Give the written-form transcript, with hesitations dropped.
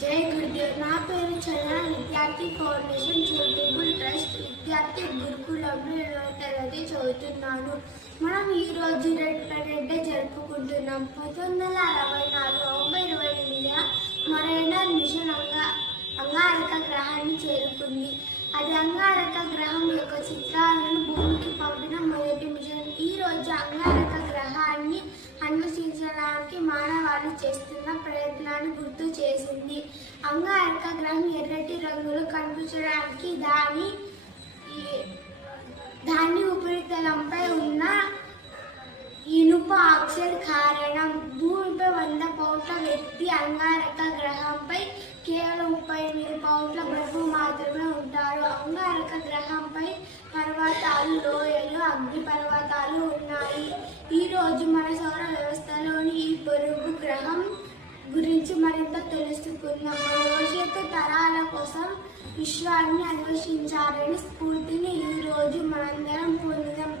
జై గురుదేవ్. నా పేరు చంద్ర. విద్యార్థి ఫౌండేషన్ చారిటబుల్ ట్రస్ట్ విద్యార్థి గురుకులంలో 20వ తరగతి చదువుతున్నాను. మనం ఈరోజు రెడ్ డే జరుపుకుంటున్నాం. 1964 నవంబర్ 28న మరైనర్ మిషన్ అంగారక గ్రహాన్ని చేరుకుంది. అది అంగారక గ్రహం యొక్క చిత్రాలను భూమికి పంపిన మొదటి మిషన్. ఈరోజు అంగారక గ్రహాన్ని అన్వేషించడానికి మానవాళి చేస్తున్న ప్రయత్నాన్ని గుర్తు చేసింది. అంగారక గ్రహం ఎర్రటి రంగులో కనిపించడానికి దాని ఉపరితలంపై ఉన్న ఇనుప ఆక్సైడ్ కారణం. భూమిపై 100 పౌండ్ల వ్యక్తి అంగారక గ్రహంపై కేవలం 38 పౌండ్ల బరువు మాత్రమే ఉంటారు. అంగారక గ్రహంపై పర్వతాలు, లోయలు, అగ్ని పర్వతాలు ఉన్నాయి. ఈరోజు మన సౌర వ్యవస్థలోని ఈ పొరుగు గ్రహం గురించి మరింత తెలుసుకుందాం. మన భవిష్యత్తు తరాల కోసం విశ్వాన్ని అన్వేషించాలని స్ఫూర్తిని ఈరోజు మనందరం పొందుదాం.